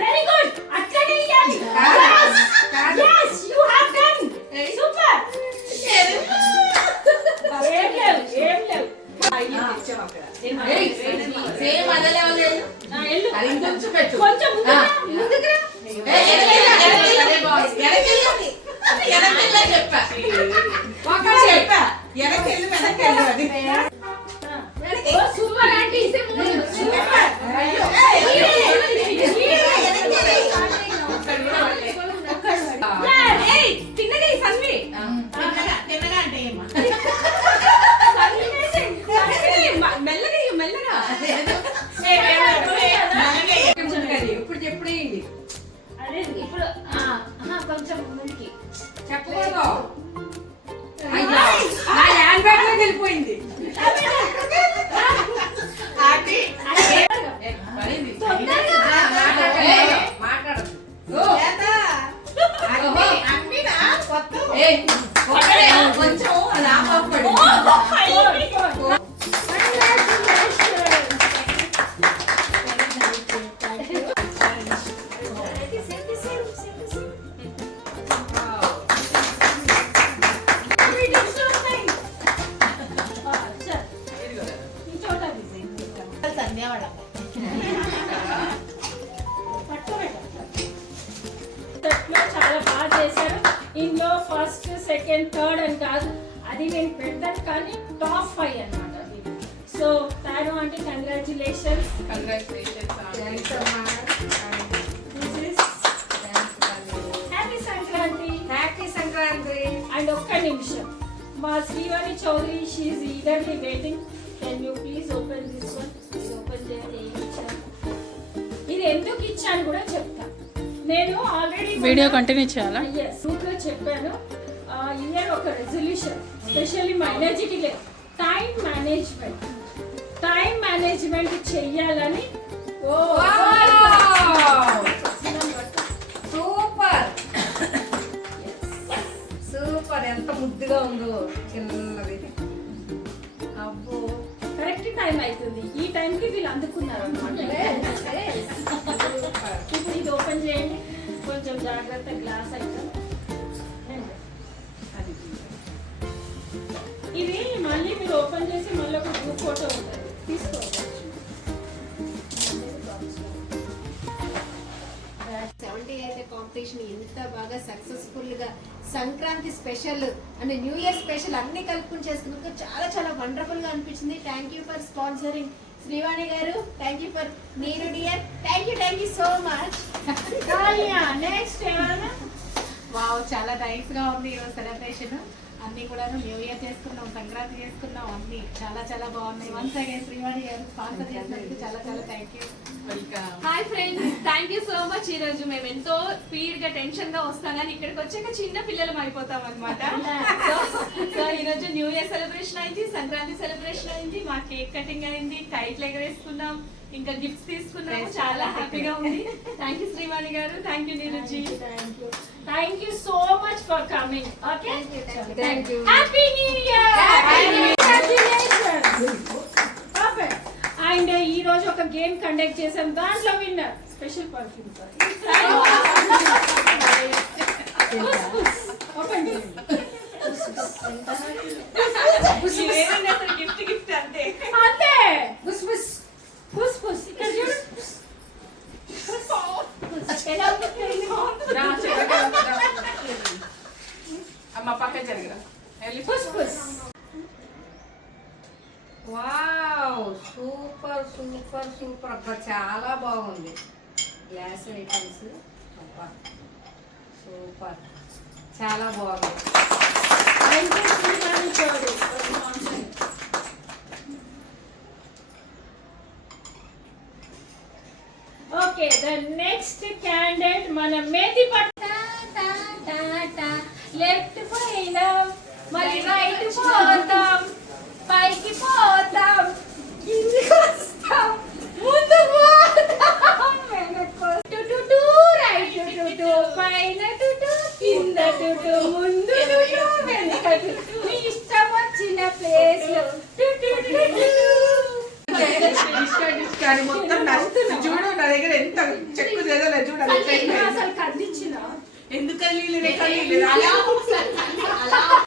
Very good అట్లనే ఇయ్యాలి yes you have done super ఏం లేవు సేమ్ అదే లెవెల్ ఎల్లు అది ఇంకొంచెం పెట్టు కొంచెం ముందుకు సూపర్ ఆంటీ ఇసే తిన్నగా సన్వి తిన్నగా అంటే ఏమా మెల్లగా ఇప్పుడు చెప్పుడు అదే ఇప్పుడు కొంచెం ముందుకి చెప్పకూడదు నా హ్యాండ్ బ్యాగ్ లో వెళ్ళిపోయింది కొంచెం అది ఆపడి చాలా బాగా చేశారు. ఇందులో ఫస్ట్ సెకండ్ థర్డ్ అని కాదు, అది నేను పెడతాను కానీ టాప్ 5 అన్నమాట. సో తాను అంటే కంగ్రాచులేషన్స్. హ్యాపీ సంక్రాంతి. అండ్ ఒక్క నిమిషం, మా Srivani Chowdary she eagerly waiting. Can you please open this one? Open చేయండి. ఏమి ఇచ్చాను, ఇది ఎందుకు ఇచ్చాను కూడా చెప్తా. నేను ఆల్రెడీ వీడియో కంటిన్యూ చేయాలా? సూట్లో చెప్పాను. ఇయర్ ఒక రెజల్యూషన్, స్పెషల్లీ మా ఎనర్జీకి లేదు, టైం మేనేజ్మెంట్ చెయ్యాలని. సూపర్ సూపర్, ఎంత ముద్దుగా ఉందో చిన్నది. అబ్బో కరెక్ట్ టైం అవుతుంది, ఈ టైంకి వీళ్ళు అందుకున్నారు అనమాట. ఇప్పుడు ఇది ఓపెన్ చేయండి, కొంచెం జాగ్రత్త, గ్లాస్ అయితే. ఇది మళ్ళీ మీరు ఓపెన్ చేసి మళ్ళీ ఒక గ్రూప్ ఫోటో ఉంటుంది, తీసుకోవచ్చు. 78th కాంపిటీషన్ ఎంత బాగా సక్సెస్ఫుల్ గా Sankranti special and new year special అన్ని కలుపుకుని చేసుకున్నందుకు చాలా చాలా వండర్ఫుల్ గా అనిపించింది. Thank you for sponsoring Srivani గారు. థ్యాంక్ యూ ఫర్ నీరు dear. Thank you so much. Next ఏమన్నా? వావ్, చాలా నైస్ గా ఉంది ఈరోజు సెలబ్రేషన్. అన్ని కూడా న్యూ ఇయర్ చేసుకున్నాం, సంక్రాంతి చేసుకున్నాం, అన్ని చాలా చాలా బాగున్నాయి. వన్స్ అగైన్ శ్రీవాణి గారు స్పాన్సర్ చేసినందుకు చాలా చాలా thank you. Hi friends, thank you so much. ఈ రోజు మేము ఎంతో స్పీడ్ గా టెన్షన్ గా వస్తాం కానీ ఇక్కడికి వచ్చాక చిన్న పిల్లలం అయిపోతాం అనమాట. సో ఈ రోజు న్యూ ఇయర్ సెలబ్రేషన్ అయింది, సంక్రాంతి సెలబ్రేషన్ అయింది, మా కేక్ కటింగ్ అయింది, కైట్లు ఎగరేసుకున్నాం, ఇంకా గిఫ్ట్స్ తీసుకున్నాము. చాలా హ్యాపీగా ఉంది. థ్యాంక్ యూ శ్రీవాణి గారు. Thank you Neeraji. Thank you so much for coming. Okay? Thank you. Happy New Year! Congratulations! Perfect. And ఈ రోజు ఒక గేమ్ కండక్ట్ చేసాం, దాంట్లో winner special perfume. Open gift అంతే అంతే. బుస్ బుస్ బుస్ బుస్. ఇక్కడ చూడు, ఎలా ఉంది? అమ్మ పక్క జరగరా. బుస్ బుస్. వావ్, సూపర్ సూపర్ సూపర్ అబ్బా, చాలా బాగుంది. గ్లాస్ ఐటమ్స్ అబ్బా సూపర్, చాలా బాగుంది. ఓకే, ద నెక్స్ట్ క్యాండిడేట్ మన మేతి పట్ట. లెఫ్ట్ పోయినాం, మళ్ళీ రైట్ పోతాం, పైకి పోతాం, కిందికి వస్తాం, ముందు పోతాం, వెనక్కి టుటు, రైట్ టుటు, పైన టుటు, కింద టుటు, ముందు టుటు, వెనక టుటు, మీ ఇష్టం వచ్చిన ప్లేస్ టుటు టుటు. మొత్తం చూడు అసలు కదిలించిన ఎందుకని అలా ఒకసారి అలా